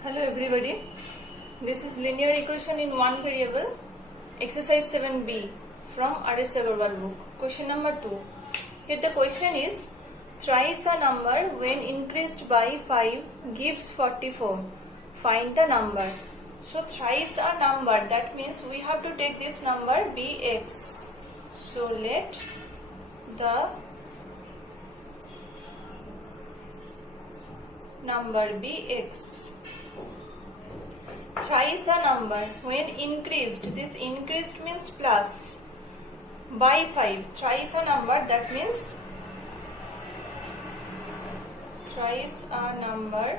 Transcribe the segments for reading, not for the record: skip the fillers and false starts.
Hello everybody, this is linear equation in one variable, exercise 7b from R.S. Agarwal book. Question number 2. Here the question is, thrice a number when increased by 5 gives 44. Find the number. So thrice a number, that means we have to take this number bx. So let the number be x. Thrice a number when increased, this increased means plus, by 5. Thrice a number, that means thrice a number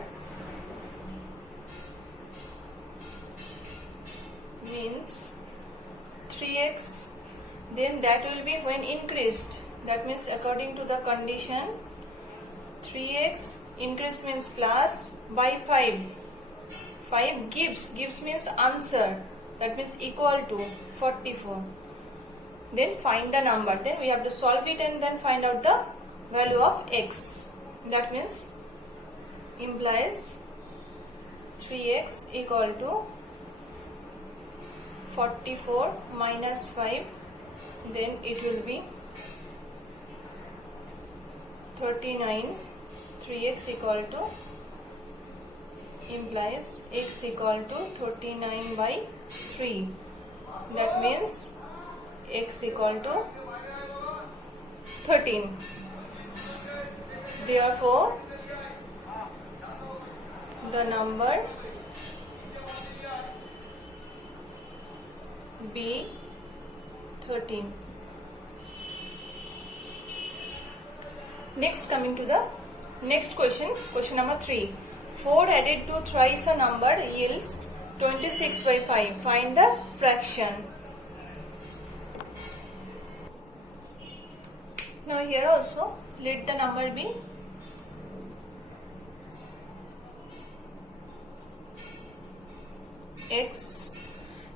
means 3x, then that will be when increased, that means according to the condition 3x increased means plus by 5. 5 gives means answer, that means equal to 44. Then find the number, then we have to solve it and then find out the value of x. That means implies 3x equal to 44 minus 5, then it will be 39. 3x equal to implies x equal to 39 by 3. That means x equal to 13. Therefore, the number be 13. Next, coming to the next question, question number 3. 4 added to thrice a number yields 26 by 5. Find the fraction. Now here also let the number be x.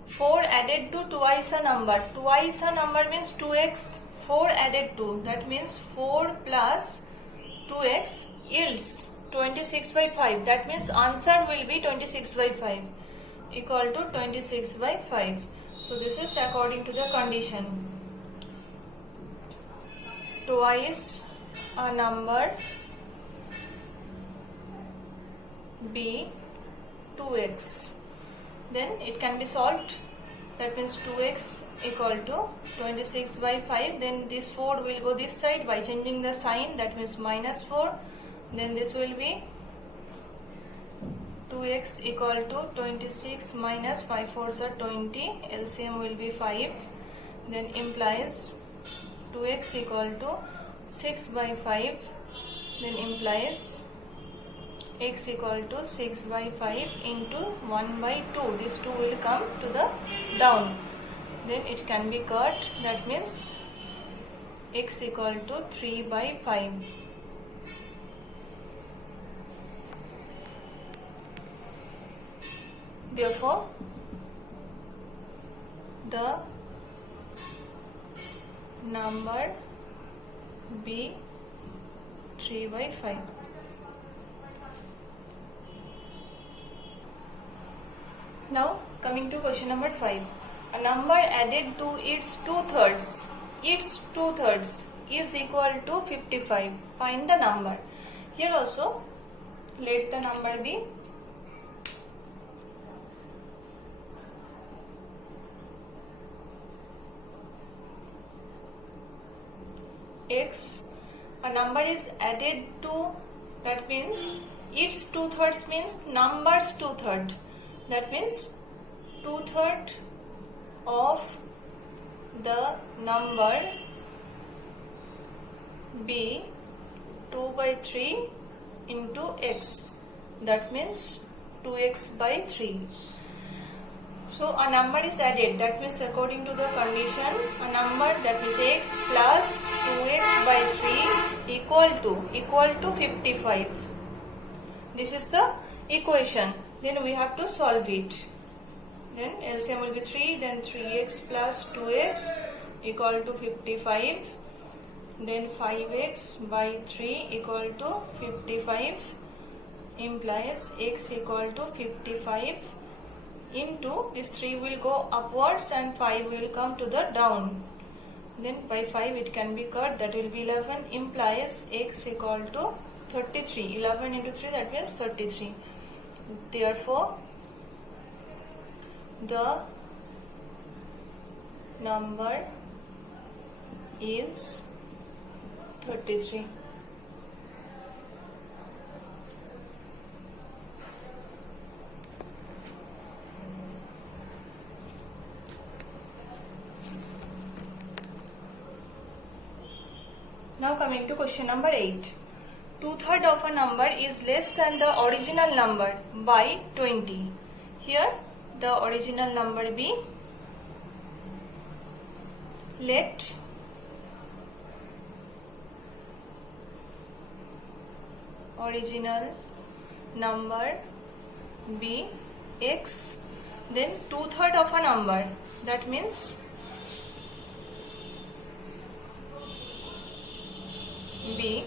4 added to twice a number. Twice a number means 2x. 4 added to, that means 4 plus 2x yields 26 by 5. That means answer will be 26 by 5 equal to 26 by 5. So this is according to the condition. Twice a number be 2x. Then it can be solved. That means 2x equal to 26 by 5. Then this 4 will go this side by changing the sign. That means minus 4. Then this will be 2x equal to 26 minus 5 4s are 20. LCM will be 5. Then implies 2x equal to 6 by 5. Then implies x equal to 6 by 5 into 1 by 2. This 2 will come to the down. Then it can be cut. That means x equal to 3 by 5. Therefore, the number be 3 by 5. Now coming to question number 5. A number added to its 2/3 is equal to 55. Find the number. Here also let the number be x. A number is added to, that means its 2/3 means numbers 2/3. That means 2/3 of the number be 2 by 3 into x. That means 2x by 3. So a number is added, that means according to the condition, a number, that means x plus 2x by 3 equal to 55. This is the equation. Then we have to solve it. Then LCM will be 3, then 3x plus 2x equal to 55. Then 5x by 3 equal to 55. implies x equal to 55 into this 3 will go upwards and 5 will come to the down. Then by 5 it can be cut, that will be 11, implies x equal to 33. 11 into 3, that means 33. Therefore, the number is 33. Now coming to question number 8. 2/3 of a number is less than the original number by 20. Here the original number be, let original number be x, then 2/3 of a number, that means be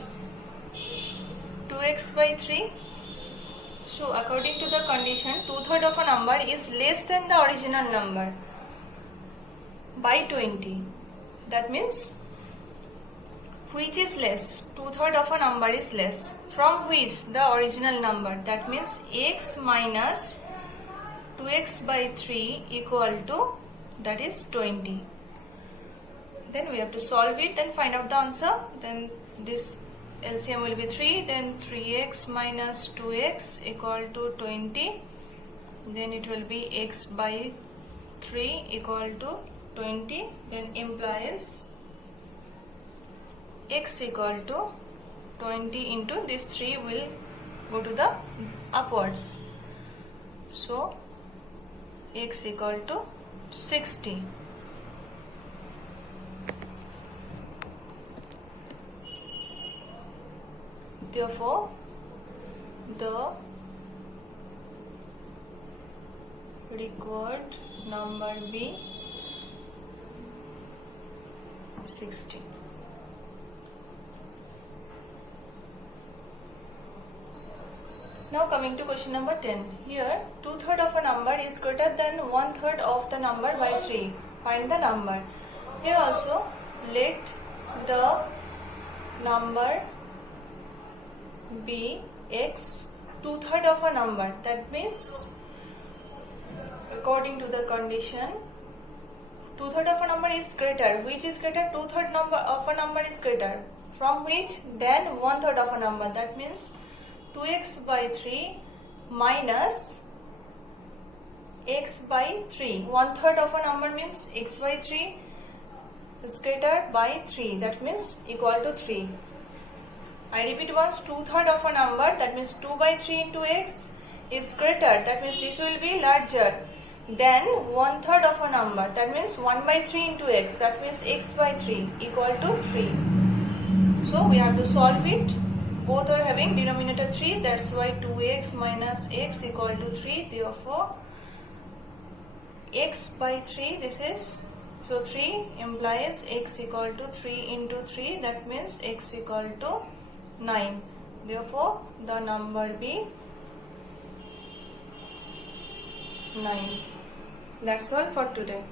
2x by 3. So according to the condition, 2/3 of a number is less than the original number by 20. That means which is less? 2/3 of a number is less from which? The original number. That means x minus 2x by 3 equal to, that is 20. Then we have to solve it and find out the answer. Then this LCM will be 3, then 3x minus 2x equal to 20, then it will be x by 3 equal to 20, then implies x equal to 20 into this 3 will go to the upwards, so x equal to 60. Therefore, the required number be 60. Now coming to question number 10. Here 2/3 of a number is greater than 1/3 of the number by 3. Find the number. Here also let the number be x, 2/3 of a number, that means according to the condition 2/3 of a number is greater. Which is greater? 2/3 number of a number is greater from which? Than 1/3 of a number. That means 2x by 3 minus x by 3. 1/3 of a number means x by 3 is greater by 3. That means equal to 3. I repeat once, 2/3 of a number, that means 2 by 3 into x is greater, that means this will be larger than 1/3 of a number, that means 1 by 3 into x, that means x by 3 equal to 3. So we have to solve it. Both are having denominator 3, that's why 2x minus x equal to 3. Therefore x by 3, this is, so 3 implies x equal to 3 into 3, that means x equal to 9. Therefore the number be 9. That's all for today.